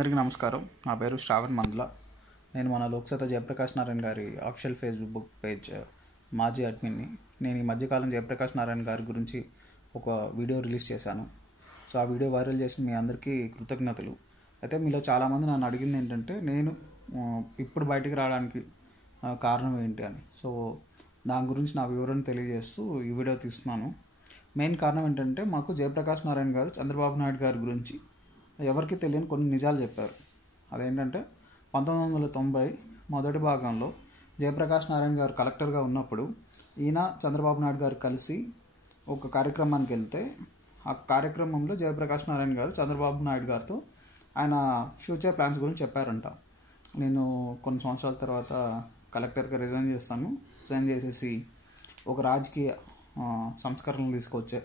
అందరికీ నమస్కారం. నా పేరు శ్రావణ్ మందుల. నేను మన లోక్సత జయప్రకాష్ నారాయణ గారి అఫీషియల్ ఫేస్బుక్ పేజ్ మాజీ అడ్మిన్ని. నేను ఈ మధ్యకాలం జయప్రకాష్ నారాయణ గారి గురించి ఒక వీడియో రిలీజ్ చేశాను. సో ఆ వీడియో వైరల్ చేసిన మీ అందరికీ కృతజ్ఞతలు. అయితే మీలో చాలామంది నన్ను అడిగింది ఏంటంటే నేను ఇప్పుడు బయటికి రావడానికి కారణం ఏంటి అని. సో దాని గురించి నా వివరణ తెలియజేస్తూ ఈ వీడియో తీస్తున్నాను. మెయిన్ కారణం ఏంటంటే మాకు జయప్రకాష్ నారాయణ గారు చంద్రబాబు నాయుడు గారి గురించి ఎవరికి తెలియని కొన్ని నిజాలు చెప్పారు. అదేంటంటే పంతొమ్మిది వందల తొంభై మొదటి భాగంలో జయప్రకాష్ నారాయణ గారు కలెక్టర్గా ఉన్నప్పుడు ఈయన చంద్రబాబు నాయుడు గారు కలిసి ఒక కార్యక్రమానికి వెళ్తే ఆ కార్యక్రమంలో జయప్రకాష్ నారాయణ గారు చంద్రబాబు నాయుడు గారితో ఆయన ఫ్యూచర్ ప్లాన్స్ గురించి చెప్పారంట. నేను కొన్ని సంవత్సరాల తర్వాత కలెక్టర్గా రిజైన్ చేస్తాను. రిజైన్ చేసేసి ఒక రాజకీయ సంస్కరణలు తీసుకొచ్చే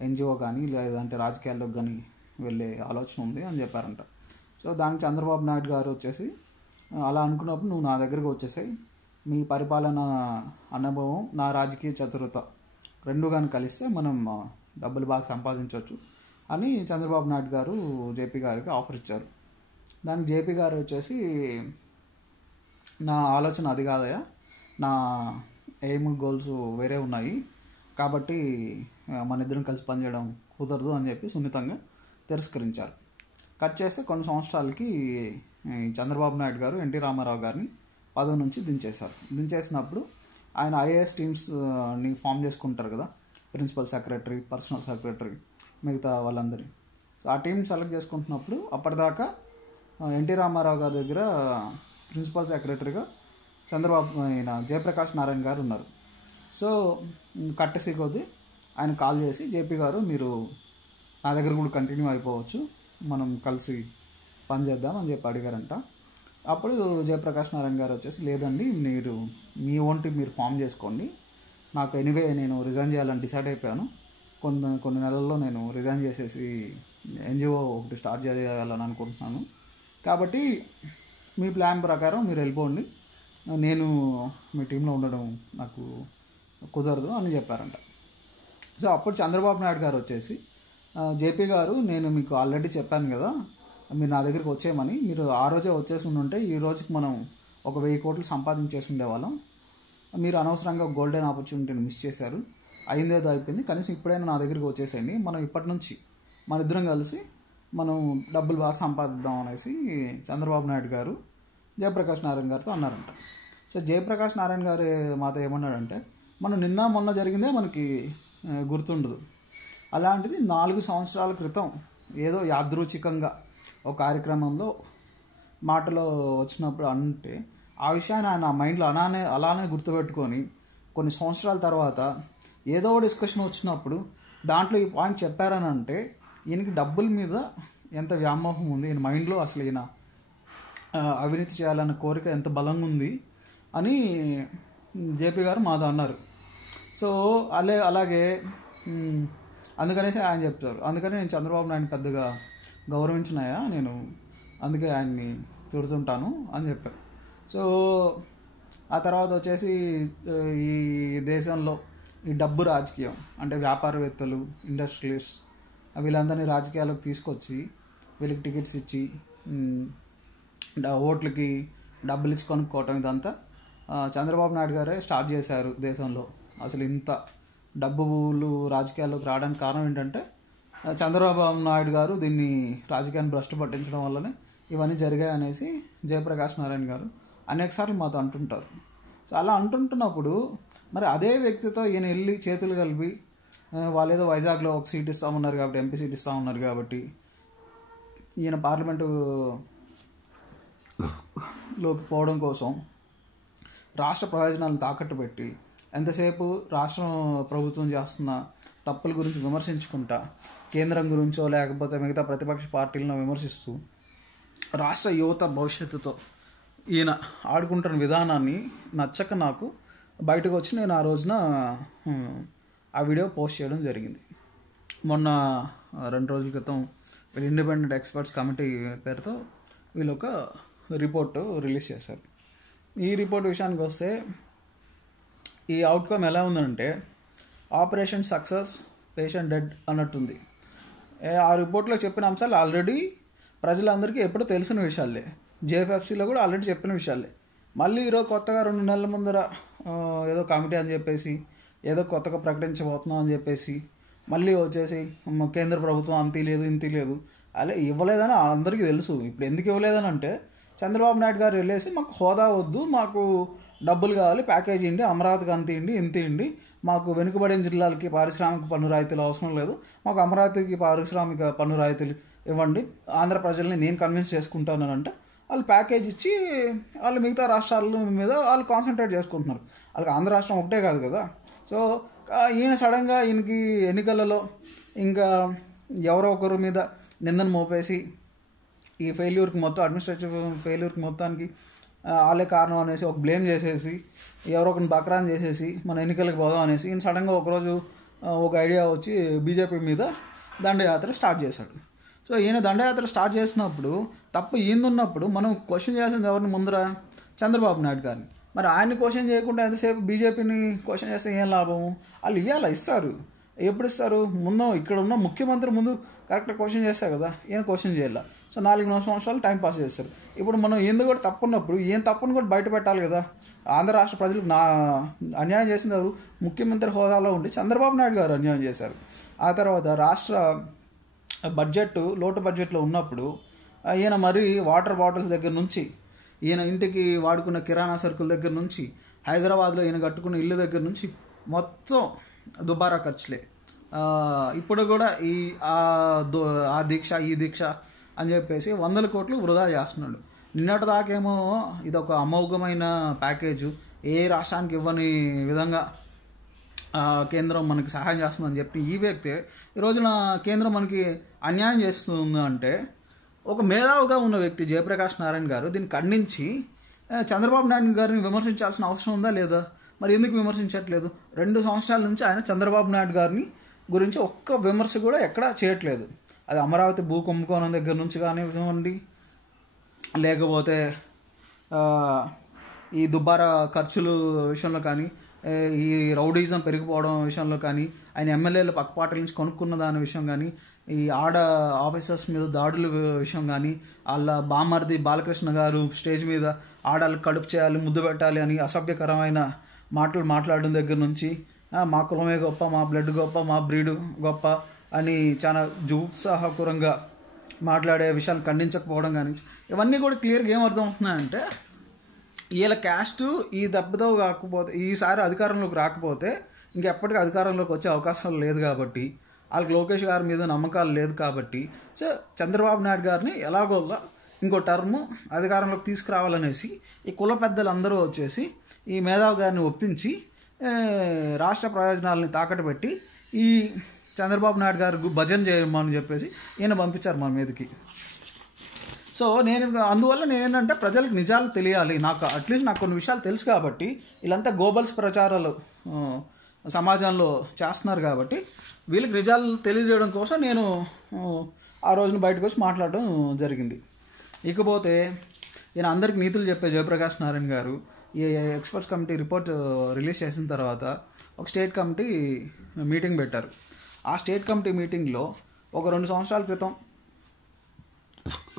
ఎన్జిఓ కానీ లేదంటే రాజకీయాల్లోకి కానీ వెళ్ళే ఆలోచన ఉంది అని చెప్పారంట. సో దానికి చంద్రబాబు నాయుడు గారు వచ్చేసి అలా అనుకున్నప్పుడు నువ్వు నా దగ్గరకు వచ్చేసాయి. మీ పరిపాలన అనుభవం నా రాజకీయ చతురత రెండు కానీ కలిస్తే మనం డబ్బులు బాగా సంపాదించవచ్చు అని చంద్రబాబు నాయుడు గారు జేపీ గారికి ఆఫర్ ఇచ్చారు. దానికి జేపీ గారు వచ్చేసి నా ఆలోచన అది కాదయా నా ఎయిమ్ గోల్స్ వేరే ఉన్నాయి. కాబట్టి మన ఇద్దరం కలిసి పనిచేయడం కుదరదు అని చెప్పి సున్నితంగా తిరస్కరించారు. కట్ చేస్తే కొన్ని సంవత్సరాలకి చంద్రబాబు నాయుడు గారు ఎన్టీ రామారావు గారిని పదవి నుంచి దించేశారు. దించేసినప్పుడు ఆయన ఐఏఎస్ టీమ్స్ని ఫామ్ చేసుకుంటారు కదా ప్రిన్సిపల్ సెక్రటరీ పర్సనల్ సెక్రటరీ మిగతా వాళ్ళందరి సో ఆ టీం సెలెక్ట్ చేసుకుంటున్నప్పుడు అప్పటిదాకా ఎన్టీ రామారావు గారి దగ్గర ప్రిన్సిపల్ సెక్రటరీగా చంద్రబాబు ఆయన జయప్రకాష్ నారాయణ గారు ఉన్నారు. సో కట్టసి కొద్దీ ఆయన కాల్ చేసి జేపీ గారు మీరు నా దగ్గర కూడా కంటిన్యూ అయిపోవచ్చు. మనం కలిసి పని చేద్దాం అని చెప్పి అడిగారంట. అప్పుడు జయప్రకాష్ నారాయణ గారు వచ్చేసి లేదండి మీరు మీ ఒంటి మీరు ఫామ్ చేసుకోండి. నాకు ఎనీవే నేను రిజైన్ చేయాలని డిసైడ్ అయిపోయాను. కొన్ని కొన్ని నెలల్లో నేను రిజైన్ చేసేసి ఎన్జిఓ ఒకటి స్టార్ట్ చేయాలని అనుకుంటున్నాను. కాబట్టి మీ ప్లాన్ ప్రకారం మీరు వెళ్ళిపోండి. నేను మీ టీంలో ఉండడం నాకు కుదరదు అని చెప్పారంట. సో అప్పుడు చంద్రబాబు నాయుడు గారు వచ్చేసి జేపీ గారు నేను మీకు ఆల్రెడీ చెప్పాను కదా మీరు నా దగ్గరికి వచ్చేయమని మీరు ఆ రోజే వచ్చేసి ఉంటే ఈ రోజుకి మనం ఒక వెయ్యి కోట్లు సంపాదించేసి ఉండేవాళ్ళం. మీరు అనవసరంగా గోల్డెన్ ఆపర్చునిటీని మిస్ చేశారు. అయిందేదో అయిపోయింది. కనీసం ఇప్పుడైనా నా దగ్గరికి వచ్చేసేయండి. మనం ఇప్పటి నుంచి మన ఇద్దరం కలిసి మనం డబ్బులు బాగా సంపాదిద్దాం అనేసి చంద్రబాబు నాయుడు గారు జయప్రకాష్ నారాయణ గారితో అన్నారంట. సో జయప్రకాష్ నారాయణ గారు మాతో ఏమన్నాడంటే మనం నిన్న మొన్న జరిగిందే మనకి గుర్తుండదు. అలాంటిది నాలుగు సంవత్సరాల క్రితం ఏదో యాదృచ్ఛికంగా ఒక కార్యక్రమంలో మాటలో వచ్చినప్పుడు అంటే ఆ విషయాన్ని ఆయన మైండ్లో అలానే అలానే గుర్తుపెట్టుకొని కొన్ని సంవత్సరాల తర్వాత ఏదో డిస్కషన్ వచ్చినప్పుడు దాంట్లో ఈ పాయింట్ చెప్పారని అంటే ఈయనకి డబ్బుల మీద ఎంత వ్యామోహం ఉంది ఈయన మైండ్లో అసలు ఈయన అవినీతి చేయాలన్న కోరిక ఎంత బలంగా ఉంది అని జేపీ గారు మాతో అన్నారు. సో అలే అలాగే అందుకనేసి ఆయన చెప్తారు. అందుకని నేను చంద్రబాబు నాయుడు పెద్దగా గౌరవించినాయా? నేను అందుకే ఆయన్ని తిడుతుంటాను అని చెప్పారు. సో ఆ తర్వాత వచ్చేసి ఈ దేశంలో ఈ డబ్బు రాజకీయం అంటే వ్యాపారవేత్తలు ఇండస్ట్రియలిస్ట్ వీళ్ళందరినీ రాజకీయాలకు తీసుకొచ్చి వీళ్ళకి టికెట్స్ ఇచ్చి ఓట్లకి డబ్బులు ఇచ్చి కొనుక్కోవటం ఇదంతా చంద్రబాబు నాయుడు గారే స్టార్ట్ చేశారు దేశంలో. అసలు ఇంత డబ్బులు రాజకీయాల్లోకి రావడానికి కారణం ఏంటంటే చంద్రబాబు నాయుడు గారు దీన్ని రాజకీయాన్ని భ్రష్టు పట్టించడం వల్లనే ఇవన్నీ జరిగాయి అనేసి జయప్రకాష్ నారాయణ గారు అనేకసార్లు మాతో అంటుంటారు. సో అలా అంటుంటున్నప్పుడు మరి అదే వ్యక్తితో ఈయన వెళ్ళి చేతులు కలిపి వాళ్ళు ఏదో వైజాగ్లో ఒక సీట్ ఇస్తామన్నారు కాబట్టి ఎంపీ సీట్ ఇస్తామన్నారు కాబట్టి ఈయన పార్లమెంటు లోకి పోవడం కోసం రాష్ట్ర ప్రయోజనాలను తాకట్టు పెట్టి ఎంతసేపు రాష్ట్రం ప్రభుత్వం చేస్తున్న తప్పుల గురించి విమర్శించుకుంటా కేంద్రం గురించో లేకపోతే మిగతా ప్రతిపక్ష పార్టీలను విమర్శిస్తూ రాష్ట్ర యువత భవిష్యత్తుతో ఈయన ఆడుకుంటున్న విధానాన్ని నచ్చక నాకు బయటకు వచ్చి నేను ఆ రోజున ఆ వీడియో పోస్ట్ చేయడం జరిగింది. మొన్న రెండు రోజుల క్రితం వీళ్ళు ఇండిపెండెంట్ ఎక్స్పర్ట్స్ కమిటీ పేరుతో వీళ్ళు ఒక రిపోర్ట్ రిలీజ్ చేశారు. ఈ రిపోర్ట్ విషయానికి వస్తే ఈ అవుట్కమ్ ఎలా ఉందంటే ఆపరేషన్ సక్సెస్ పేషెంట్ డెడ్ అన్నట్టుంది. ఏ, ఆ రిపోర్ట్లో చెప్పిన అంశాలు ఆల్రెడీ ప్రజలందరికీ ఎప్పుడు తెలిసిన విషయాలే. జేఎఫ్ఎఫ్సీలో కూడా ఆల్రెడీ చెప్పిన విషయాలే. మళ్ళీ ఈరోజు కొత్తగా రెండు నెలల ముందర ఏదో కమిటీ అని చెప్పేసి ఏదో కొత్తగా ప్రకటించబోతున్నాం అని చెప్పేసి మళ్ళీ వచ్చేసి కేంద్ర ప్రభుత్వం అంత లేదు ఇంత లేదు అలా ఇవ్వలేదని అందరికీ తెలుసు. ఇప్పుడు ఎందుకు ఇవ్వలేదని అంటే చంద్రబాబు నాయుడు గారు వెళ్ళేసి మాకు హోదా వద్దు మాకు డబ్బులు కావాలి ప్యాకేజీ ఇండి అమరావతికి అంత ఇండి ఇంత ఇండి మాకు వెనుకబడిన జిల్లాలకి పారిశ్రామిక పన్ను రాయితీలు అవసరం లేదు. మాకు అమరావతికి పారిశ్రామిక పన్ను రాయితీలు ఇవ్వండి. ఆంధ్ర ప్రజల్ని నేను కన్విన్స్ చేసుకుంటాను అంటే వాళ్ళు ప్యాకేజ్ ఇచ్చి వాళ్ళు మిగతా రాష్ట్రాల మీద వాళ్ళు కాన్సన్ట్రేట్ చేసుకుంటున్నారు. వాళ్ళకి ఆంధ్ర రాష్ట్రం ఒకటే కాదు కదా. సో ఈయన సడన్గా ఈయనకి ఎన్నికలలో ఇంకా ఎవరో ఒకరి మీద నిందను మోపేసి ఈ ఫెయిల్యూర్కి మొత్తం అడ్మినిస్ట్రేటివ్ ఫెయిల్యూర్కి మొత్తానికి వాళ్ళే కారణం అనేసి ఒక బ్లేమ్ చేసేసి ఎవరో ఒకరిని బక్రాన్ చేసేసి మన ఎన్నికలకు పోదాం అనేసి ఈయన సడన్గా ఒకరోజు ఒక ఐడియా వచ్చి బీజేపీ మీద దండయాత్ర స్టార్ట్ చేశాడు. సో ఈయన దండయాత్ర స్టార్ట్ చేసినప్పుడు తప్పు ఈయన ఉన్నప్పుడు మనం క్వశ్చన్ చేయాల్సింది ఎవరిని ముందర? చంద్రబాబు నాయుడు గారిని. మరి ఆయన్ని క్వశ్చన్ చేయకుండా ఎంతసేపు బీజేపీని క్వశ్చన్ చేస్తే ఏం లాభం వాళ్ళు ఇవ్వాలా ఇస్తారు. ఎప్పుడు ఇస్తారు? ముందు ఇక్కడ ఉన్న ముఖ్యమంత్రి ముందు కరెక్ట్ క్వశ్చన్ చేస్తారు కదా ఈయన క్వశ్చన్ చేయాలి. సో నాలుగు సంవత్సరాలు టైం పాస్ చేస్తారు ఇప్పుడు మనం ఏంది కూడా తప్పున్నప్పుడు ఏం తప్పును కూడా బయట పెట్టాలి కదా. ఆంధ్ర రాష్ట్ర ప్రజలకు నా అన్యాయం చేసిన ముఖ్యమంత్రి హోదాలో ఉండి చంద్రబాబు నాయుడు గారు అన్యాయం చేశారు. ఆ తర్వాత రాష్ట్ర బడ్జెట్ లోటు బడ్జెట్లో ఉన్నప్పుడు ఈయన మరీ వాటర్ బాటిల్స్ దగ్గర నుంచి ఈయన ఇంటికి వాడుకున్న కిరాణా సరుకుల దగ్గర నుంచి హైదరాబాద్లో ఈయన కట్టుకున్న ఇల్లు దగ్గర నుంచి మొత్తం దుబారా ఖర్చులే. ఇప్పుడు కూడా ఈ ఆ దీక్ష ఈ దీక్ష అని చెప్పేసి వందల కోట్లు వృధా చేస్తున్నాడు. నిన్నటి దాకేమో ఇది ఒక అమోఘమైన ప్యాకేజు. ఏ రాష్ట్రానికి ఇవ్వని విధంగా కేంద్రం మనకి సహాయం చేస్తుందని చెప్పి ఈ వ్యక్తి ఈ రోజున కేంద్రం మనకి అన్యాయం చేస్తుంది అంటే ఒక మేధావుగా ఉన్న వ్యక్తి జయప్రకాష్ నారాయణ గారు దీన్ని ఖండించి చంద్రబాబు నాయుడు గారిని విమర్శించాల్సిన అవసరం ఉందా లేదా? మరి ఎందుకు విమర్శించట్లేదు? రెండు సంవత్సరాల నుంచి ఆయన చంద్రబాబు నాయుడు గారిని గురించి ఒక్క విమర్శ కూడా ఎక్కడా చేయట్లేదు. అది అమరావతి భూ కుంభకోణం దగ్గర నుంచి కానివ్వండి లేకపోతే ఈ దుబారా ఖర్చులు విషయంలో కానీ ఈ రౌడీజం పెరిగిపోవడం విషయంలో కానీ ఆయన ఎమ్మెల్యేలు పక్కపాటల నుంచి కొనుక్కున్న దాని విషయం కానీ ఈ ఆడ ఆఫీసర్స్ మీద దాడుల విషయం కానీ వాళ్ళ బామర్ది బాలకృష్ణ గారు స్టేజ్ మీద ఆడాలకు కడుపు చేయాలి ముద్దు పెట్టాలి అని అసభ్యకరమైన మాటలు మాట్లాడడం దగ్గర నుంచి మా కులమే గొప్ప మా బ్లడ్ గొప్ప మా బ్రీడ్ గొప్ప అని చాలా జుత్సాహకరంగా మాట్లాడే విషయాలు ఖండించకపోవడం కానీ ఇవన్నీ కూడా క్లియర్గా ఏం అర్థం అవుతున్నాయంటే వీళ్ళ క్యాస్ట్ ఈ దెబ్బతో కాకపోతే ఈసారి అధికారంలోకి రాకపోతే ఇంకెప్పటికీ అధికారంలోకి వచ్చే అవకాశాలు లేదు కాబట్టి వాళ్ళకి లోకేష్ గారి మీద నమ్మకాలు లేదు కాబట్టి సో చంద్రబాబు నాయుడు గారిని ఎలాగోలా ఇంకో టర్ము అధికారంలోకి తీసుకురావాలనేసి ఈ కుల పెద్దలందరూ వచ్చేసి ఈ మేధావి గారిని ఒప్పించి రాష్ట్ర ప్రయోజనాలని తాకట్టు పెట్టి ఈ చంద్రబాబు నాయుడు గారు భజన చేయమని చెప్పేసి ఈయన పంపించారు మన మీదకి. సో నేను అందువల్ల నేను ఏంటంటే ప్రజలకు నిజాలు తెలియాలి. నాకు అట్లీస్ట్ నాకు కొన్ని విషయాలు తెలుసు కాబట్టి వీళ్ళంతా గోబల్స్ ప్రచారాలు సమాజంలో చేస్తున్నారు కాబట్టి వీళ్ళకి నిజాలు తెలియజేయడం కోసం నేను ఆ, ఆ రోజున బయటకు వచ్చి మాట్లాడడం జరిగింది. ఇకపోతే ఈయన అందరికి నీతులు చెప్పే జయప్రకాష్ నారాయణ గారు ఈ ఎక్స్పర్ట్స్ కమిటీ రిపోర్ట్ రిలీజ్ చేసిన తర్వాత ఒక స్టేట్ కమిటీ మీటింగ్ పెట్టారు. ఆ స్టేట్ కమిటీ మీటింగ్లో ఒక రెండు సంవత్సరాల క్రితం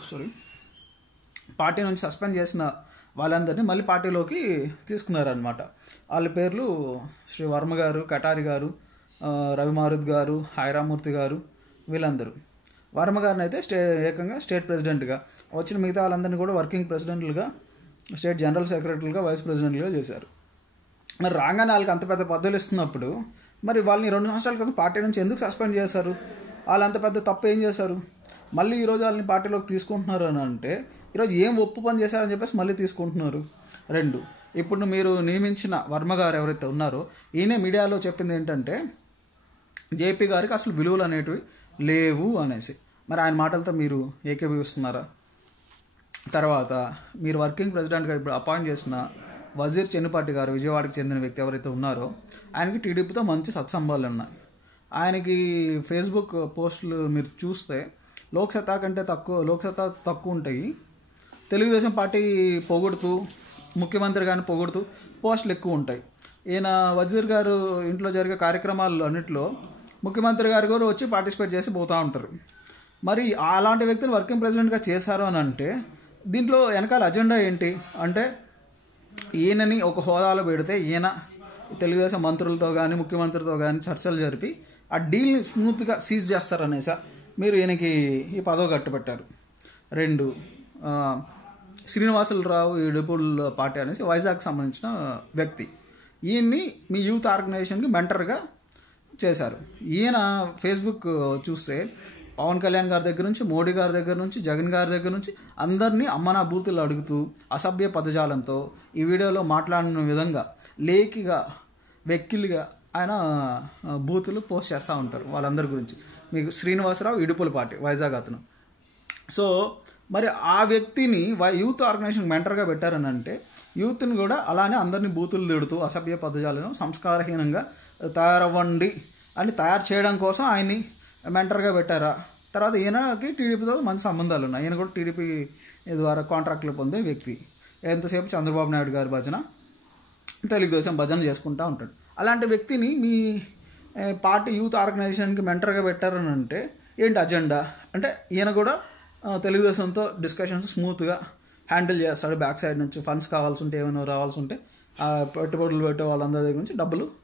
సారీ పార్టీ నుంచి సస్పెండ్ చేసిన వాళ్ళందరినీ మళ్ళీ పార్టీలోకి తీసుకున్నారనమాట వాళ్ళ పేర్లు శ్రీ వర్మ గారు కటారి గారు రవిమారుద్ రవి గారు హైరామూర్తి గారు వీళ్ళందరూ. వర్మ గారిని అయితే స్టే ఏకంగా స్టేట్ ప్రెసిడెంట్గా వచ్చిన మిగతా వాళ్ళందరినీ కూడా వర్కింగ్ ప్రెసిడెంట్లుగా స్టేట్ జనరల్ సెక్రటరీలుగా వైస్ ప్రెసిడెంట్లుగా చేశారు. మరి రాగానే వాళ్ళకి అంత పెద్ద పదవులు ఇస్తున్నప్పుడు మరి వాళ్ళని రెండు సంవత్సరాల క్రితం పార్టీ నుంచి ఎందుకు సస్పెండ్ చేశారు? వాళ్ళు అంత పెద్ద తప్పు ఏం చేశారు? మళ్ళీ ఈరోజు వాళ్ళని పార్టీలోకి తీసుకుంటున్నారు అని అంటే ఈరోజు ఏం ఒప్పు పని చేశారని చెప్పేసి మళ్ళీ తీసుకుంటున్నారు. రెండు ఇప్పుడు మీరు నియమించిన వర్మ గారు ఎవరైతే ఉన్నారో ఈయనే మీడియాలో చెప్పింది ఏంటంటే జేపీ గారికి అసలు విలువలు అనేటివి లేవు అనేసి. మరి ఆయన మాటలతో మీరు ఏకీభవిస్తున్నారా? తర్వాత మీరు వర్కింగ్ ప్రెసిడెంట్గా ఇప్పుడు అపాయింట్ చేసిన వజీర్ చెన్నిపాటి గారు విజయవాడకి చెందిన వ్యక్తి ఎవరైతే ఉన్నారో ఆయనకి టీడీపీతో మంచి సత్సంబాలు ఉన్నాయి. ఆయనకి ఫేస్బుక్ పోస్టులు మీరు చూస్తే లోక్సత్తా కంటే తక్కువ లోక్సత్తా తక్కువ ఉంటాయి. తెలుగుదేశం పార్టీ పొగుడుతూ ముఖ్యమంత్రి గారిని పొగుడుతూ పోస్టులు ఎక్కువ ఉంటాయి. ఈయన వజీర్ గారు ఇంట్లో జరిగే కార్యక్రమాలు అన్నింటిలో ముఖ్యమంత్రి గారు కూడా వచ్చి పార్టిసిపేట్ చేసి పోతూ ఉంటారు. మరి అలాంటి వ్యక్తిని వర్కింగ్ ప్రెసిడెంట్గా చేశారు అని అంటే దీంట్లో వెనకాల అజెండా ఏంటి? అంటే ఈయనని ఒక హోదాలో పెడితే ఈయన తెలుగుదేశం మంత్రులతో కానీ ముఖ్యమంత్రితో కానీ చర్చలు జరిపి ఆ డీల్ని స్మూత్గా సీజ్ చేస్తారనేసా మీరు ఈయనకి ఈ పదవి కట్టుబెట్టారు. రెండు శ్రీనివాసులరావు ఇడుపుల్ పార్టీ అనేసి వైజాగ్కి సంబంధించిన వ్యక్తి. ఈయన్ని మీ యూత్ ఆర్గనైజేషన్కి మెంటర్గా చేశారు. ఈయన ఫేస్బుక్ చూస్తే పవన్ కళ్యాణ్ గారి దగ్గర నుంచి మోడీ గారి దగ్గర నుంచి జగన్ గారి దగ్గర నుంచి అందరినీ అమ్మనా బూతులు అడుగుతూ అసభ్య పదజాలంతో ఈ వీడియోలో మాట్లాడిన విధంగా లేకిగా వెక్కిలిగా ఆయన బూతులు పోస్ట్ చేస్తూ ఉంటారు వాళ్ళందరి గురించి. మీకు శ్రీనివాసరావు ఇడుపుల పార్టీ వైజాగ్ అతను. సో మరి ఆ వ్యక్తిని వై- యూత్ ఆర్గనైజేషన్ మెంటర్గా పెట్టారని అంటే యూత్ని కూడా అలానే అందరినీ బూతులు తిడుతూ అసభ్య పదజాలను సంస్కారహీనంగా తయారవ్వండి అని తయారు చేయడం కోసం ఆయన్ని మెంటర్గా పెట్టారా? తర్వాత ఈయనకి టీడీపీతో మంచి సంబంధాలు ఉన్నాయి. ఈయన కూడా టీడీపీ ద్వారా కాంట్రాక్ట్లు పొందే వ్యక్తి. ఎంతసేపు చంద్రబాబు నాయుడు గారి భజన? తెలుగుదేశం భజన చేసుకుంటూ ఉంటాడు. అలాంటి వ్యక్తిని మీ పార్టీ యూత్ ఆర్గనైజేషన్కి మెంటర్గా పెట్టారని అంటే ఏంటి అజెండా? అంటే ఈయన కూడా తెలుగుదేశంతో డిస్కషన్స్ స్మూత్గా హ్యాండిల్ చేస్తాడు. బ్యాక్ సైడ్ నుంచి ఫండ్స్ కావాల్సి ఉంటే ఏమైనా రావాల్సి ఉంటే ఆ పెట్టుబడులు పెట్టే వాళ్ళందరి దగ్గర నుంచి డబ్బులు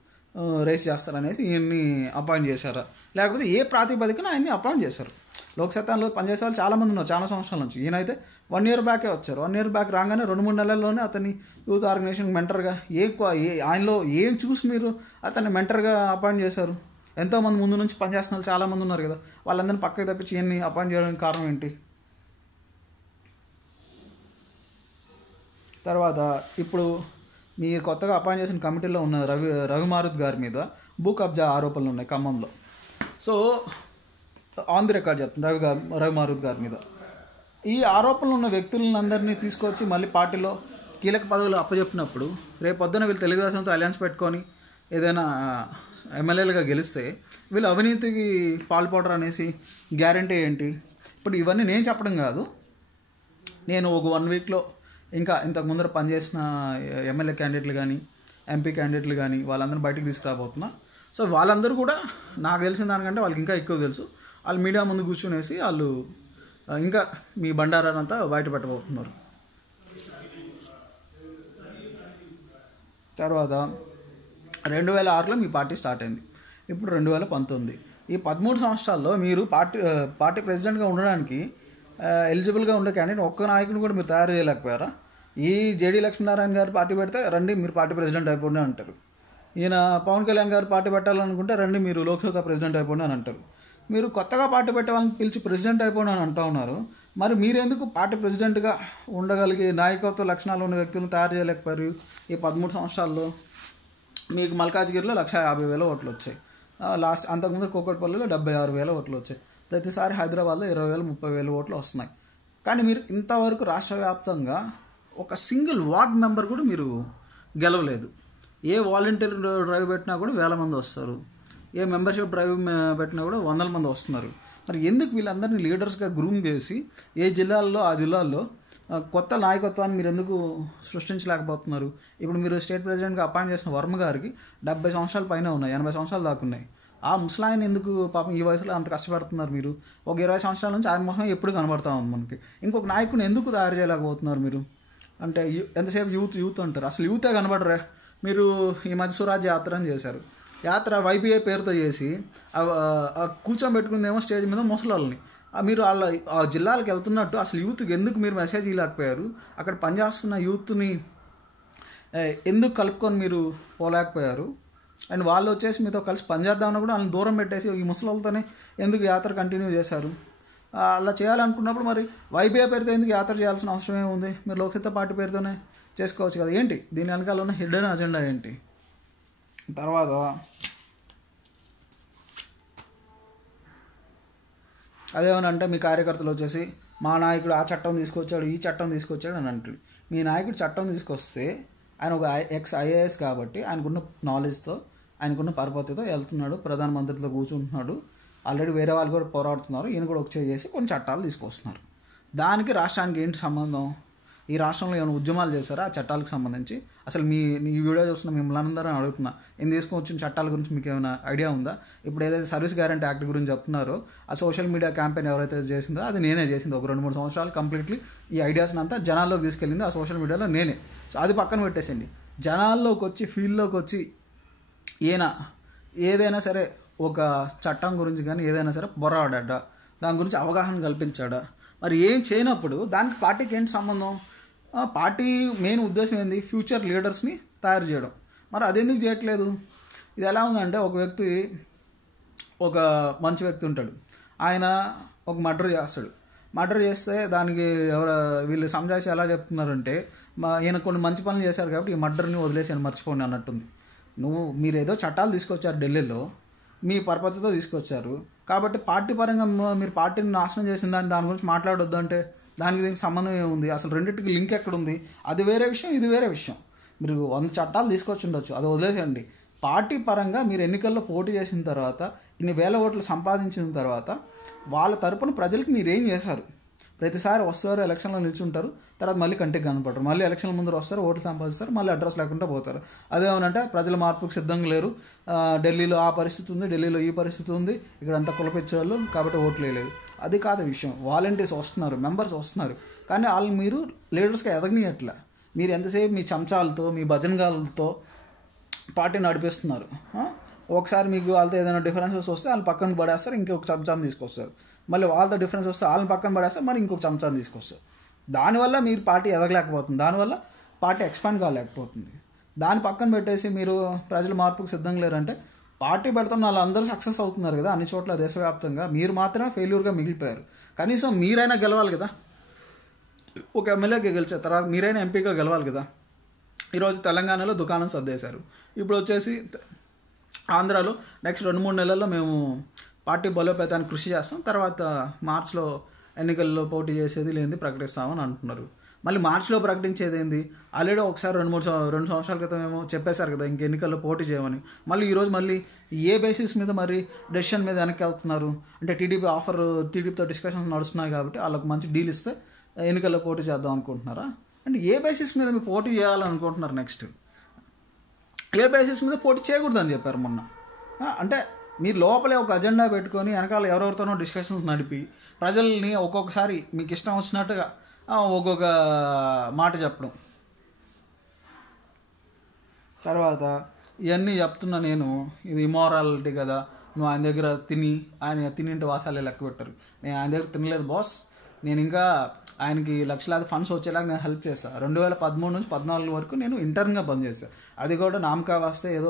రేస్ చేస్తారనేసి ఈయన్ని అపాయింట్ చేశారా. లేకపోతే ఏ ప్రాతిపదికన ఆయన్ని అపాయింట్ చేశారు. లోక్సత్తాలో పనిచేసే వాళ్ళు చాలామంది ఉన్నారు చాలా సంవత్సరాల నుంచి. ఈయనైతే వన్ ఇయర్ బ్యాకే వచ్చారు. వన్ ఇయర్ బ్యాక్ రాగానే రెండు మూడు నెలల్లోనే అతన్ని యూత్ ఆర్గనైజేషన్ మెంటర్గా ఏ ఏ ఆయనలో ఏం చూసి మీరు అతన్ని మెంటర్గా అపాయింట్ చేశారు? ఎంతోమంది ముందు నుంచి పనిచేస్తున్న వాళ్ళు చాలామంది ఉన్నారు కదా. వాళ్ళందరినీ పక్కకి తప్పించి ఈయన్ని అపాయింట్ చేయడానికి కారణం ఏంటి? తర్వాత ఇప్పుడు మీరు కొత్తగా అపాయింట్ చేసిన కమిటీలో ఉన్న రవి రవిమారుత్ గారి మీద భూ కబ్జా ఆరోపణలు ఉన్నాయి ఖమ్మంలో. సో ఆన్ ది రికార్డ్ చెప్తాను రవి గారు రవిమారుత్ గారి మీద. ఈ ఆరోపణలు ఉన్న వ్యక్తులందరినీ తీసుకొచ్చి మళ్ళీ పార్టీలో కీలక పదవులు అప్పచెప్పినప్పుడు రేపు పొద్దున వీళ్ళు తెలుగుదేశంతో అలయన్స్ పెట్టుకొని ఏదైనా ఎమ్మెల్యేలుగా గెలిస్తే వీళ్ళు అవినీతికి పాల్పడరు అనేసి గ్యారంటీ ఏంటి? ఇప్పుడు ఇవన్నీ నేను చెప్పడం కాదు. నేను ఒక వన్ వీక్లో ఇంకా ఇంతకు ముందర పనిచేసిన ఎమ్మెల్యే క్యాండిడేట్లు కానీ ఎంపీ క్యాండిడేట్లు కానీ వాళ్ళందరూ బయటకు తీసుకురాబోతున్నా. సో వాళ్ళందరూ కూడా నాకు తెలిసిన దానికంటే వాళ్ళకి ఇంకా ఎక్కువ తెలుసు. వాళ్ళు మీడియా ముందు కూర్చునేసి వాళ్ళు ఇంకా మీ బండారానంతా బయట పెట్టబోతున్నారు. తర్వాత రెండు వేల ఆరులో మీ పార్టీ స్టార్ట్ అయింది. ఇప్పుడు రెండు వేల పంతొమ్మిది. ఈ పదమూడు సంవత్సరాల్లో మీరు పార్టీ పార్టీ ప్రెసిడెంట్గా ఉండడానికి ఎలిజిబుల్గా ఉండే క్యాండిడేట్ ఒక్క నాయకుని కూడా మీరు తయారు చేయలేకపోయారా? ఈ జేడీ లక్ష్మీనారాయణ గారు పార్టీ పెడితే రండి మీరు పార్టీ ప్రెసిడెంట్ అయిపోండి అంటారు. ఈయన పవన్ కళ్యాణ్ గారు పార్టీ పెట్టాలనుకుంటే రండి మీరు లోక్సభ ప్రెసిడెంట్ అయిపోండి అని అంటారు. మీరు కొత్తగా పార్టీ పెట్టే వాళ్ళని పిలిచి ప్రెసిడెంట్ అయిపోండి అని అంటూ ఉన్నారు. మరి మీరెందుకు పార్టీ ప్రెసిడెంట్గా ఉండగలిగే నాయకత్వ లక్షణాలు ఉన్న వ్యక్తులను తయారు చేయలేకపోయారు ఈ పదమూడు సంవత్సరాల్లో? మీకు మల్కాజ్గిరిలో లక్ష యాభై వేల ఓట్లు వచ్చాయి. లాస్ట్ అంతకుముందు కోకట్పల్లిలో డెబ్బై ఆరు వేల ఓట్లు వచ్చాయి. ప్రతిసారి హైదరాబాద్లో ఇరవై వేలు ముప్పై వేలు ఓట్లు వస్తున్నాయి. కానీ మీరు ఇంతవరకు రాష్ట్ర వ్యాప్తంగా ఒక సింగిల్ వార్డ్ మెంబర్ కూడా మీరు గెలవలేదు. ఏ వాలంటీర్ డ్రైవ్ పెట్టినా కూడా వేల మంది వస్తారు. ఏ మెంబర్షిప్ డ్రైవ్ పెట్టినా కూడా వందల మంది వస్తున్నారు. మరి ఎందుకు వీళ్ళందరినీ లీడర్స్గా గ్రూమ్ చేసి ఏ జిల్లాల్లో ఆ జిల్లాల్లో కొత్త నాయకత్వాన్ని మీరు ఎందుకు సృష్టించలేకపోతున్నారు? ఇప్పుడు మీరు స్టేట్ ప్రెసిడెంట్గా అపాయింట్ చేసిన వర్మ గారికి డెబ్బై సంవత్సరాల పైన ఉన్నాయి ఎనభై సంవత్సరాలు దాకా ఉన్నాయి. ఆ ముసలాయన ఎందుకు పాపం ఈ వయసులో అంత కష్టపడుతున్నారు మీరు? ఒక ఇరవై సంవత్సరాల నుంచి ఆయన మొహం ఎప్పుడు కనబడతా ఉంది మనకి. ఇంకొక నాయకుని ఎందుకు తయారు చేయలేకపోతున్నారు మీరు? అంటే ఎంతసేపు యూత్ యూత్ అంటారు. అసలు యూతే కనబడరే. మీరు ఈ మధ్య స్వరాజ్య యాత్ర అని చేశారు. యాత్ర వైపీఐ పేరుతో చేసి ఆ- కూర్చోబెట్టుకుందేమో స్టేజ్ మీద ముసలాళ్ళని. మీరు వాళ్ళ ఆ జిల్లాలకు వెళ్తున్నట్టు అసలు యూత్కి ఎందుకు మీరు మెసేజ్ ఇవ్వలేకపోయారు అక్కడ పనిచేస్తున్న యూత్ని ఎందుకు కలుపుకొని మీరు పోలేకపోయారు? అండ్ వాళ్ళు వచ్చేసి మీతో కలిసి పనిచేద్దామని కూడా వాళ్ళని దూరం పెట్టేసి ఈ ముసలితోనే ఎందుకు యాత్ర కంటిన్యూ చేశారు? అలా చేయాలనుకున్నప్పుడు మరి వైబీఐ పేరుతో ఎందుకు యాత్ర చేయాల్సిన అవసరం ఏముంది మీరు లోక్సత్తా పార్టీ పేరుతోనే చేసుకోవచ్చు కదా. ఏంటి? దీని వెనకాల ఉన్న హిడెన్ అజెండా ఏంటి? తర్వాత అదేమనంటే మీ కార్యకర్తలు వచ్చేసి మా నాయకుడు ఆ చట్టం తీసుకొచ్చాడు ఈ చట్టం తీసుకొచ్చాడు అని అంటాడు మీ నాయకుడు చట్టం తీసుకొస్తే ఆయన ఒక ఎక్స్ ఐఏఎస్ కాబట్టి ఆయనకున్న నాలెడ్జ్తో ఆయనకున్న పరపతితో వెళ్తున్నాడు ప్రధానమంత్రితో కూర్చుంటున్నాడు. ఆల్రెడీ వేరే వాళ్ళు కూడా పోరాడుతున్నారు. ఈయన కూడా ఒక చేసి కొన్ని చట్టాలు తీసుకొస్తున్నారు. దానికి రాష్ట్రానికి ఏంటి సంబంధం? ఈ రాష్ట్రంలో ఏమైనా ఉద్యమాలు చేశారా ఆ చట్టాలకు సంబంధించి? అసలు మీ ఈ వీడియో చూస్తున్న మిమ్మల్ని అందరం అడుగుతున్నా. నేను తీసుకొచ్చిన చట్టాల గురించి మీకు ఏమైనా ఐడియా ఉందా? ఇప్పుడు ఏదైతే సర్వీస్ గ్యారంటీ యాక్ట్ గురించి చెప్తున్నారో ఆ సోషల్ మీడియా క్యాంపెయిన్ ఎవరైతే చేసిందో అది నేనే చేసింది. ఒక రెండు మూడు సంవత్సరాలు కంప్లీట్లీ ఈ ఐడియాస్ని అంతా జనాల్లోకి తీసుకెళ్ళింది. ఆ సోషల్ మీడియాలో నేనే. సో అది పక్కన పెట్టేసేయండి. జనాల్లోకి వచ్చి ఫీల్డ్లోకి వచ్చి ఈయన ఏదైనా సరే ఒక చట్టం గురించి కానీ ఏదైనా సరే బొరాడాడా దాని గురించి అవగాహన కల్పించాడా? మరి ఏం చేయనప్పుడు దానికి పార్టీకి ఏంటి సంబంధం? పార్టీ మెయిన్ ఉద్దేశం ఏంది? ఫ్యూచర్ లీడర్స్ని తయారు చేయడం. మరి అదెందుకు చేయట్లేదు? ఇది ఎలా ఉందంటే ఒక వ్యక్తి ఒక మంచి వ్యక్తి ఉంటాడు. ఆయన ఒక మర్డర్ చేస్తాడు. మర్డర్ చేస్తే దానికి ఎవరు వీళ్ళు సంజాయిషి ఎలా చెప్తున్నారంటే ఈయన కొన్ని మంచి పనులు చేశారు కాబట్టి ఈ మర్డర్ని వదిలేసి ఆయన మర్చిపోండి అన్నట్టుంది. నువ్వు మీరు ఏదో చట్టాలు తీసుకొచ్చారు ఢిల్లీలో మీ పరపతితో తీసుకొచ్చారు. కాబట్టి పార్టీ పరంగా మీరు పార్టీని నాశనం చేసిన దాన్ని దాని గురించి మాట్లాడొద్దు అంటే దానికి దీనికి సంబంధం ఏముంది? అసలు రెండింటికి లింక్ ఎక్కడ ఉంది అది వేరే విషయం ఇది వేరే విషయం. మీరు వంద చట్టాలు తీసుకొచ్చి ఉండొచ్చు. అది వదిలేసేయండి. పార్టీ పరంగా మీరు ఎన్నికల్లో పోటీ చేసిన తర్వాత ఇన్ని వేల ఓట్లు సంపాదించిన తర్వాత వాళ్ళ తరపున ప్రజలకు మీరు ఏం చేశారు? ప్రతిసారి వస్తారు ఎలక్షన్లో నిల్చుంటారు తర్వాత మళ్ళీ కంటికి కనపడరు. మళ్ళీ ఎలక్షన్ల ముందు వస్తారు ఓట్లు సంపాదిస్తారు మళ్ళీ అడ్రస్ లేకుండా పోతారు. అదేమనంటే ప్రజల మార్పుకు సిద్ధంగా లేరు. ఢిల్లీలో ఆ పరిస్థితి ఉంది ఢిల్లీలో ఈ పరిస్థితి ఉంది. ఇక్కడ అంతా కులపించేవాళ్ళు కాబట్టి ఓట్లు వేయలేదు. అది కాదు విషయం. వాలంటీర్స్ వస్తున్నారు మెంబర్స్ వస్తున్నారు. కానీ వాళ్ళు మీరు లీడర్స్గా ఎదగనియట్లే. మీరు ఎంతసేపు మీ చెంచాలతో మీ భజనగాలతో పార్టీ నడిపిస్తున్నారు? ఒకసారి మీకు వాళ్ళతో ఏదైనా డిఫరెన్సెస్ వస్తే వాళ్ళు పక్కన పడేస్తారు ఇంకొక చెంచాన్ని తీసుకొస్తారు. మళ్ళీ వాళ్ళతో డిఫరెన్స్ వస్తే వాళ్ళని పక్కన పడేస్తే మరి ఇంకొక చెంచాన్ని తీసుకొస్తారు దానివల్ల మీరు పార్టీ ఎదగలేకపోతుంది. దానివల్ల పార్టీ ఎక్స్పాండ్ కాలేకపోతుంది. దాని పక్కన పెట్టేసి మీరు ప్రజల మార్పుకు సిద్ధంగా లేరంటే పార్టీ పెడతాం వాళ్ళందరూ సక్సెస్ అవుతున్నారు కదా. అన్ని చోట్ల దేశవ్యాప్తంగా మీరు మాత్రమే ఫెయిల్యూర్గా మిగిలిపోయారు. కనీసం మీరైనా గెలవాలి కదా. ఒక ఎమ్మెల్యేగా గెలిచారు తర్వాత మీరైనా ఎంపీగా గెలవాలి కదా. ఈరోజు తెలంగాణలో దుకాణం సర్దేశారు. ఇప్పుడు వచ్చేసి ఆంధ్రాలో నెక్స్ట్ రెండు మూడు నెలల్లో మేము పార్టీ బలోపేతానికి కృషి చేస్తాం. తర్వాత మార్చ్లో ఎన్నికల్లో పోటీ చేసేది లేనిది ప్రకటిస్తామని అంటున్నారు. మళ్ళీ మార్చిలో ప్రకటించేది ఏంది? ఆల్రెడీ ఒకసారి రెండు మూడు రెండు సంవత్సరాల క్రితం ఏమో చెప్పేశారు కదా ఇంక ఎన్నికల్లో పోటీ చేయమని. మళ్ళీ ఈరోజు మళ్ళీ ఏ బేసిస్ మీద మరి డెసిషన్ మీద వెనక్కి వెళ్తున్నారు? అంటే టీడీపీ ఆఫర్ టీడీపీతో డిస్కషన్స్ నడుస్తున్నాయి కాబట్టి వాళ్ళకి మంచి డీల్ ఇస్తే ఎన్నికల్లో పోటీ చేద్దాం అనుకుంటున్నారా? అంటే ఏ బేసిస్ మీద మీరు పోటీ చేయాలనుకుంటున్నారు నెక్స్ట్ ఏ బేసిస్ మీద పోటీ చేయకూడదని చెప్పారు మొన్న? అంటే మీరు లోపలే ఒక అజెండా పెట్టుకొని వెనకాల ఎవరెవరితోనో డిస్కషన్స్ నడిపి ప్రజల్ని ఒక్కొక్కసారి మీకు ఇష్టం వచ్చినట్టుగా ఒక్కొక్క మాట చెప్పడం. తర్వాత ఇవన్నీ చెప్తున్నా నేను ఇది ఇమారాలిటీ కదా నువ్వు ఆయన దగ్గర తిని ఆయన తినింటి వాసాలే లెక్క పెట్టారు. నేను ఆయన దగ్గర తినలేదు బాస్ నేను ఇంకా ఆయనకి లక్షలాది ఫండ్స్ వచ్చేలాగా నేను హెల్ప్ చేస్తాను రెండు వేల పదమూడు నుంచి పద్నాలుగు వరకు నేను ఇంటర్న్గా పనిచేస్తాను అది కూడా నామకా వస్తే ఏదో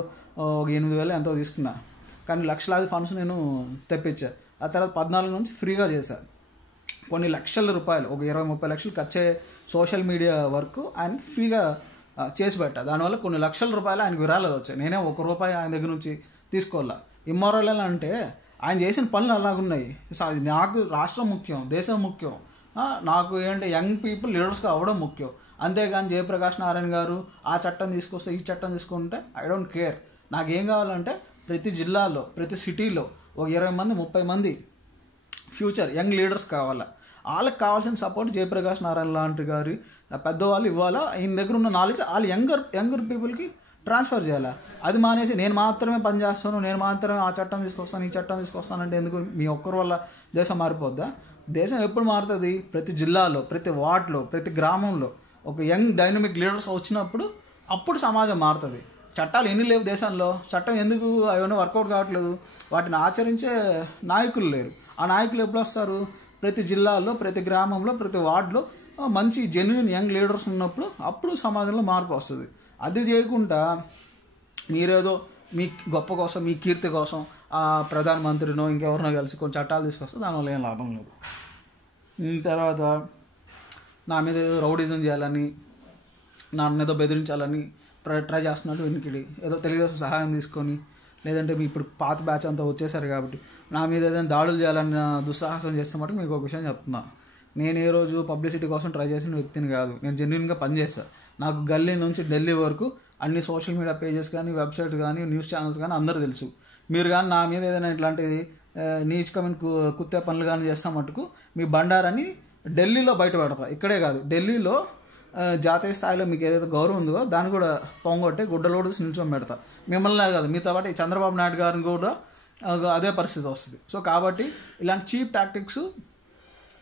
ఒక ఎనిమిది వేలు ఎంతో తీసుకున్నాను కానీ లక్షలాది ఫండ్స్ నేను తెప్పించా. ఆ తర్వాత పద్నాలుగు నుంచి ఫ్రీగా చేశాను కొన్ని లక్షల రూపాయలు ఒక ఇరవై ముప్పై లక్షలు ఖర్చే సోషల్ మీడియా వర్క్ ఆయన ఫ్రీగా చేసి పెట్టా. దానివల్ల కొన్ని లక్షల రూపాయలు ఆయనకు విరాలు వచ్చాయి. నేనే ఒక రూపాయి ఆయన దగ్గర నుంచి తీసుకోవాలా. ఇమ్మోరల్ అంటే ఆయన చేసిన పనులు అలాగున్నాయి. నాకు రాష్ట్రం ముఖ్యం దేశం ముఖ్యం. నాకు ఏంటంటే యంగ్ పీపుల్ లీడర్స్గా అవ్వడం ముఖ్యం. అంతేగాని జయప్రకాష్ నారాయణ గారు ఆ చట్టం తీసుకొస్తే ఈ చట్టం తీసుకుంటే ఐ డోంట్ కేర్. నాకేం కావాలంటే ప్రతి జిల్లాలో ప్రతి సిటీలో ఒక ఇరవై మంది ముప్పై మంది ఫ్యూచర్ యంగ్ లీడర్స్ కావాలా? వాళ్ళకి కావాల్సిన సపోర్ట్ జయప్రకాష్ నారాయణ లాంటి గారి పెద్దవాళ్ళు ఇవ్వాలా? ఈయన దగ్గర ఉన్న నాలెడ్జ్ వాళ్ళు యంగర్ యంగర్ పీపుల్కి ట్రాన్స్ఫర్ చేయాలా? అది మానేసి నేను మాత్రమే పనిచేస్తాను నేను మాత్రమే ఆ చట్టం తీసుకొస్తాను ఈ చట్టం తీసుకొస్తాను అంటే ఎందుకు మీ ఒక్కరి వల్ల దేశం మారిపోద్దా? దేశం ఎప్పుడు మారుతుంది? ప్రతి జిల్లాలో ప్రతి వార్డులో ప్రతి గ్రామంలో ఒక యంగ్ డైనమిక్ లీడర్స్ వచ్చినప్పుడు అప్పుడు సమాజం మారుతుంది. చట్టాలు ఎన్ని లేవు దేశంలో? చట్టం ఎందుకు అవన్నీ వర్కౌట్ కావట్లేదు? వాటిని ఆచరించే నాయకులు లేరు. ఆ నాయకులు ఎప్పుడు వస్తారు? ప్రతి జిల్లాలో ప్రతి గ్రామంలో ప్రతి వార్డులో మంచి జెన్యున్ యంగ్ లీడర్స్ ఉన్నప్పుడు అప్పుడు సమాజంలో మార్పు వస్తుంది. అది చేయకుండా మీరేదో మీ గొప్ప కోసం మీ కీర్తి కోసం ఆ ప్రధానమంత్రినో ఇంకెవరినో కలిసి కొన్ని చట్టాలు తీసుకొస్తే దానివల్ల ఏం లాభం లేదు. తర్వాత నా మీద ఏదో రౌడిజం చేయాలని నన్ను ఏదో బెదిరించాలని ట్రై ట్రై చేస్తున్నట్టు వెనుకిడి ఏదో తెలుగుదేశం సహాయం తీసుకొని లేదంటే మీ ఇప్పుడు పాత బ్యాచ్ అంతా వచ్చేసారు కాబట్టి నా మీద ఏదైనా దాడులు చేయాలని దుస్సాహసం చేస్తే మటుకు మీకు ఒక విషయం చెప్తున్నా. నేను ఏ రోజు పబ్లిసిటీ కోసం ట్రై చేసిన వ్యక్తిని కాదు. నేను జెన్యున్గా పనిచేస్తాను నాకు గల్లీ నుంచి ఢిల్లీ వరకు అన్ని సోషల్ మీడియా పేజెస్ కానీ వెబ్సైట్ కానీ న్యూస్ ఛానల్స్ కానీ అందరూ తెలుసు. మీరు కానీ నా మీద ఏదైనా ఇట్లాంటిది ఆ, కు- కుత్తే పనులు కానీ చేస్తాం మటుకు మీ బండారని ఢిల్లీలో బయట పెడతా ఇక్కడే కాదు ఢిల్లీలో జాతీయ స్థాయిలో మీకు ఏదైతే గౌరవం ఉందో దాన్ని కూడా పొంగొట్టి గుడ్డలోడు నిల్చొని పెడతా. మిమ్మల్ని కాదు మీతో పాటు చంద్రబాబు నాయుడు గారిని కూడా అదే పరిస్థితి వస్తుంది. సో కాబట్టి ఇలాంటి చీప్ టాక్టిక్స్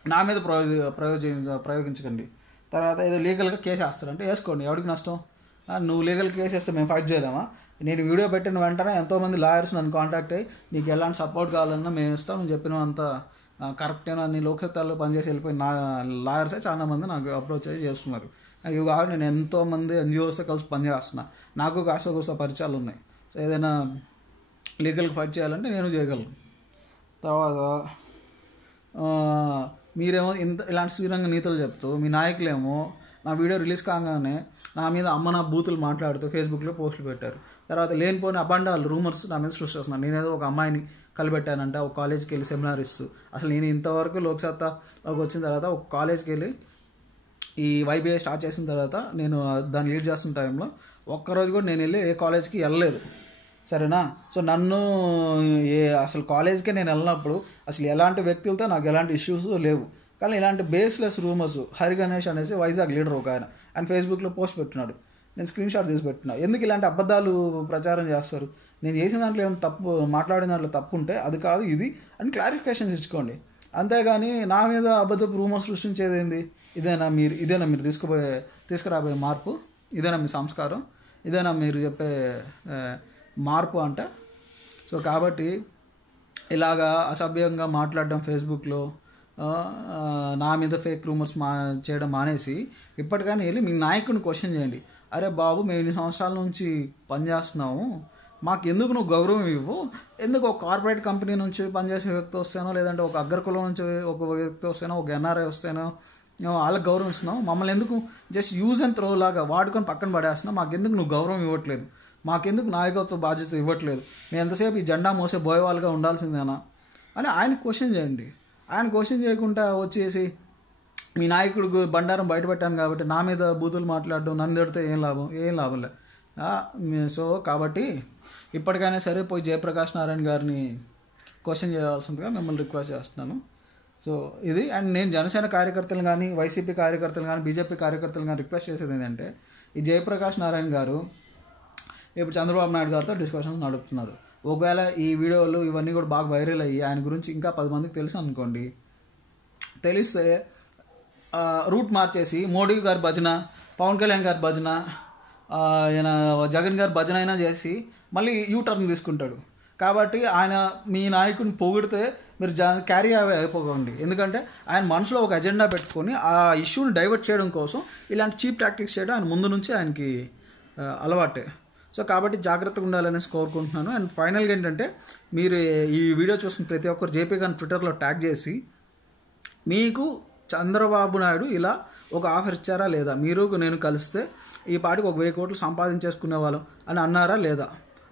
నా మీద ప్రయోగ ప్రయోజ ప్రయోగించకండి. తర్వాత ఏదో లీగల్గా కేసు వేస్తారు అంటే వేసుకోండి. ఎవరికి నష్టం? నువ్వు లీగల్ కేసు వేస్తే మేము ఫైట్ చేయలేమా నేను వీడియో పెట్టిన వెంటనే ఎంతోమంది లాయర్స్ నన్ను కాంటాక్ట్ అయ్యి నీకు ఎలాంటి సపోర్ట్ కావాలన్నా మేము ఇస్తాం నువ్వు చెప్పిన అంత కరెక్టేనా? అని లోక్సత్తాల్లో పనిచేసి వెళ్ళిపోయిన నా లాయర్సే చాలా మంది నాకు అప్రోచ్ అయ్యి చేస్తున్నారు. నాకు కాదు నేను ఎంతో మంది ఎన్జిఓస్తో కలిసి పనిచేస్తున్నా. నాకు కాస్త కోస పరిచయాలు ఉన్నాయి. సో ఏదైనా లీగల్గా ఫైట్ చేయాలంటే నేను చేయగలను. తర్వాత మీరేమో ఇంత ఇలాంటి శ్రీరంగ నీతులు చెప్తూ మీ నాయకులేమో నా వీడియో రిలీజ్ కాగానే నా మీద అమ్మ నా బూతులు మాట్లాడుతూ ఫేస్బుక్లో పోస్టులు పెట్టారు. తర్వాత లేనిపోయిన అబండాలు రూమర్స్ నా మీద సృష్టిస్తున్నాను నేనేదో ఒక అమ్మాయిని కలిపెట్టానంటే ఒక కాలేజ్కి వెళ్ళి సెమినార్ ఇస్తూ. అసలు నేను ఇంతవరకు లోక్సత్తాకి వచ్చిన తర్వాత ఒక కాలేజ్కి వెళ్ళి ఈ వైబీఐ స్టార్ట్ చేసిన తర్వాత నేను దాన్ని లీడ్ చేస్తున్న టైంలో ఒక్కరోజు కూడా నేను వెళ్ళి ఏ కాలేజ్కి వెళ్ళలేదు. సరేనా? సో నన్ను ఏ అసలు కాలేజ్కే నేను వెళ్ళినప్పుడు అసలు ఎలాంటి వ్యక్తులతో నాకు ఎలాంటి ఇష్యూస్ లేవు. కానీ ఇలాంటి బేస్లెస్ రూమర్స్ హరి గణేష్ అనేసి వైజాగ్ లీడర్ ఒక ఆయన. అండ్ ఫేస్బుక్లో పోస్ట్ పెట్టినాడు. నేను స్క్రీన్ షాట్ తీసి పెట్టినా. ఎందుకు ఇలాంటి అబద్ధాలు ప్రచారం చేస్తారు? నేను చేసిన దాంట్లో ఏమైనా తప్పు మాట్లాడిన దాంట్లో తప్పు ఉంటే అది కాదు ఇది. అని క్లారిఫికేషన్స్ ఇచ్చుకోండి. అంతేగాని నా మీద అబద్ధపు రూమర్స్ సృష్టించేది ఏంది? ఇదేనా మీరు ఇదేనా మీరు తీసుకుపోయే తీసుకురాబోయే మార్పు? ఇదేనా మీ సంస్కారం? ఇదేనా మీరు చెప్పే మార్పు అంటే? సో కాబట్టి ఇలాగా అసభ్యంగా మాట్లాడడం ఫేస్బుక్లో నా మీద ఫేక్ రూమర్స్ మా చేయడం మానేసి ఇప్పటికైనా వెళ్ళి మీ నాయకుడిని క్వశ్చన్ చేయండి. అరే బాబు మేము ఇన్ని సంవత్సరాల నుంచి పనిచేస్తున్నాము మాకు ఎందుకు నువ్వు గౌరవం ఇవ్వు? ఎందుకు ఒక కార్పొరేట్ కంపెనీ నుంచి పనిచేసే వ్యక్తి వస్తేనో లేదంటే ఒక అగ్రకులం నుంచి ఒక వ్యక్తి వస్తేనో ఒక ఎన్ఆర్ఐ వస్తేనో వాళ్ళకి గౌరవం ఇస్తున్నావు. మమ్మల్ని ఎందుకు జస్ట్ యూజ్ అండ్ త్రో లాగా వాడుకొని పక్కన పడేస్తున్నావు? మాకెందుకు నువ్వు గౌరవం ఇవ్వట్లేదు? మాకెందుకు నాయకత్వ బాధ్యత ఇవ్వట్లేదు? మేము ఎంతసేపు ఈ జెండా మోసే బోయవాళ్ళుగా ఉండాల్సిందేనా అని ఆయన క్వశ్చన్ చేయండి. ఆయన క్వశ్చన్ చేయకుండా వచ్చేసి మీ నాయకుడు బండారం బయటపెట్టాను కాబట్టి నా మీద బూతులు మాట్లాడడం నన్ను తిడితే ఏం లాభం? ఏం లాభంలే ఆ, సో కాబట్టి ఇప్పటికైనా సరే పోయి జయప్రకాష్ నారాయణ గారిని క్వశ్చన్ చేయాల్సిందిగా మిమ్మల్ని రిక్వెస్ట్ చేస్తున్నాను. సో ఇది అండ్ నేను జనసేన కార్యకర్తలు కానీ వైసీపీ కార్యకర్తలు కానీ బీజేపీ కార్యకర్తలు కానీ రిక్వెస్ట్ చేసేది ఏంటంటే ఈ జయప్రకాష్ నారాయణ గారు ఇప్పుడు చంద్రబాబు నాయుడు గారితో డిస్కషన్స్ నడుపుతున్నారు. ఒకవేళ ఈ వీడియోలు ఇవన్నీ కూడా బాగా వైరల్ అయ్యి ఆయన గురించి ఇంకా పది మందికి తెలుసు అనుకోండి తెలిస్తే రూట్ మార్చేసి మోడీ గారి భజన పవన్ కళ్యాణ్ గారి భజన ఆ, ఈయన జగన్ గారి భజన అయినా చేసి మళ్ళీ యూ టర్న్ తీసుకుంటాడు. కాబట్టి ఆయన మీ నాయకుడిని పొగిడితే మీరు జా క్యారీ అవే అయిపోకండి. ఎందుకంటే ఆయన మనసులో ఒక ఎజెండా పెట్టుకొని ఆ ఇష్యూని డైవర్ట్ చేయడం కోసం ఇలాంటి చీప్ టాక్టిక్స్ చేయడం ఆయన ముందు నుంచి ఆయనకి అలవాటే. సో కాబట్టి జాగ్రత్తగా ఉండాలనేసి కోరుకుంటున్నాను. అండ్ ఫైనల్గా ఏంటంటే మీరు ఈ వీడియో చూసిన ప్రతి ఒక్కరు జేపీ గారిని ట్విట్టర్లో ట్యాగ్ చేసి మీకు చంద్రబాబు నాయుడు ఇలా ఒక ఆఫర్ ఇచ్చారా లేదా? మీరు నేను కలిస్తే ఈ పాటికి ఒక వెయ్యి కోట్లు సంపాదించేసుకునే వాళ్ళం అని అన్నారా లేదా?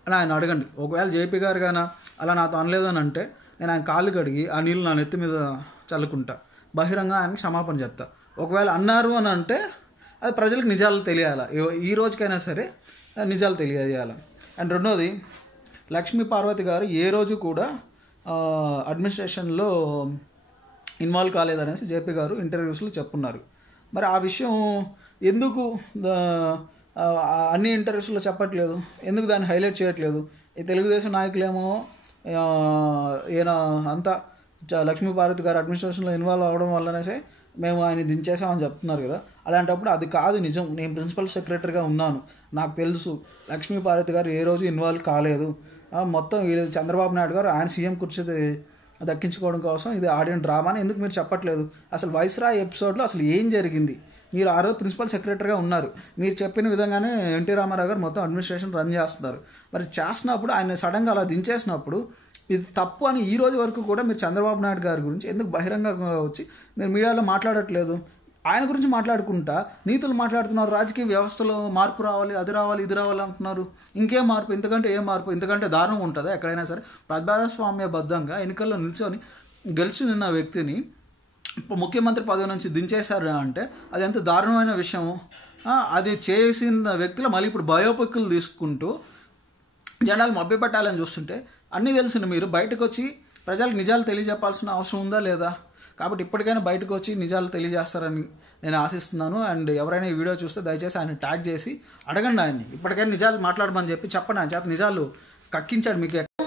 అని ఆయన అడగండి. ఒకవేళ జేపీ గారు కానీ అలా నాతో అనలేదు అని అంటే నేను ఆయన కాళ్ళు కడిగి ఆ నీళ్ళు నా నెత్తి మీద చల్లుకుంటా. బహిరంగ ఆయన క్షమాపణ చెప్తా. ఒకవేళ అన్నారు అని అంటే అది ప్రజలకు నిజాలు తెలియాలి? ఈ- రోజుకైనా సరే నిజాలు తెలియజేయాలి? అండ్ రెండోది లక్ష్మీ పార్వతి గారు ఏ రోజు కూడా అడ్మినిస్ట్రేషన్లో ఇన్వాల్వ్ కాలేదనేసి జేపీ గారు ఇంటర్వ్యూస్లో చెప్పున్నారు. మరి ఆ విషయం ఎందుకు దా- అన్ని ఇంటర్వ్యూస్లో చెప్పట్లేదు. ఎందుకు దాన్ని హైలైట్ చేయట్లేదు? ఈ తెలుగుదేశం నాయకులేమో ఈయన అంతా లక్ష్మీపార్వతి లక్ష్మీ గారు అడ్మినిస్ట్రేషన్లో ఇన్వాల్వ్ అవ్వడం వల్లనేసే మేము ఆయన దించేసామని చెప్తున్నారు కదా. అలాంటప్పుడు అది కాదు నిజం. నేను ప్రిన్సిపల్ సెక్రటరీగా ఉన్నాను. నాకు తెలుసు లక్ష్మీపార్వతి గారు ఏ రోజు ఇన్వాల్వ్ కాలేదు. మొత్తం వీళ్ళు చంద్రబాబు నాయుడు గారు ఆయన సీఎం కుర్చీ దక్కించుకోవడం కోసం ఇది ఆడియన్ డ్రామా అని ఎందుకు మీరు చెప్పట్లేదు? అసలు వైస్రాయ్ ఎపిసోడ్లో అసలు ఏం జరిగింది? మీరు ఆ రోజు ప్రిన్సిపల్ సెక్రటరీగా ఉన్నారు. మీరు చెప్పిన విధంగానే ఎన్టీ రామారావు గారు మొత్తం అడ్మినిస్ట్రేషన్ రన్ చేస్తున్నారు. మరి చేస్తున్నప్పుడు ఆయన సడన్గా అలా దించేసినప్పుడు ఇది తప్పు అని ఈ రోజు వరకు కూడా మీరు చంద్రబాబు నాయుడు గారి గురించి ఎందుకు బహిరంగంగా వచ్చి మీరు మీడియాలో మాట్లాడట్లేదు? ఆయన గురించి మాట్లాడుకుంటా నీతులు మాట్లాడుతున్నారు రాజకీయ వ్యవస్థలో మార్పు రావాలి అది రావాలి ఇది రావాలి అంటున్నారు. ఇంకేం మార్పు? ఇంతకంటే ఏం మార్పు? ఇంతకంటే దారుణం ఉంటుందా? ఎక్కడైనా సరే ప్రజాస్వామ్యబద్ధంగా ఎన్నికల్లో నిల్చొని గెలిచి నిన్న వ్యక్తిని ముఖ్యమంత్రి పదవి నుంచి దించేశారు అంటే అది ఎంత దారుణమైన విషయము. అది చేసిన వ్యక్తులు మళ్ళీ ఇప్పుడు బయోపిక్లు తీసుకుంటూ జనాలు మభ్యపెట్టాలని చూస్తుంటే అన్నీ తెలిసిన మీరు బయటకు వచ్చి ప్రజలకు నిజాలు తెలియజెప్పాల్సిన అవసరం ఉందా లేదా? కాబట్టి ఇప్పటికైనా బయటకు వచ్చి నిజాలు తెలియజేస్తారని నేను ఆశిస్తున్నాను. అండ్ ఎవరైనా ఈ వీడియో చూస్తే దయచేసి ఆయన ట్యాగ్ చేసి అడగండి ఆయన్ని. ఇప్పటికైనా నిజాలు మాట్లాడమని చెప్పి చెప్పండి. ఆయన చేత నిజాలు కక్కించాడు మీకు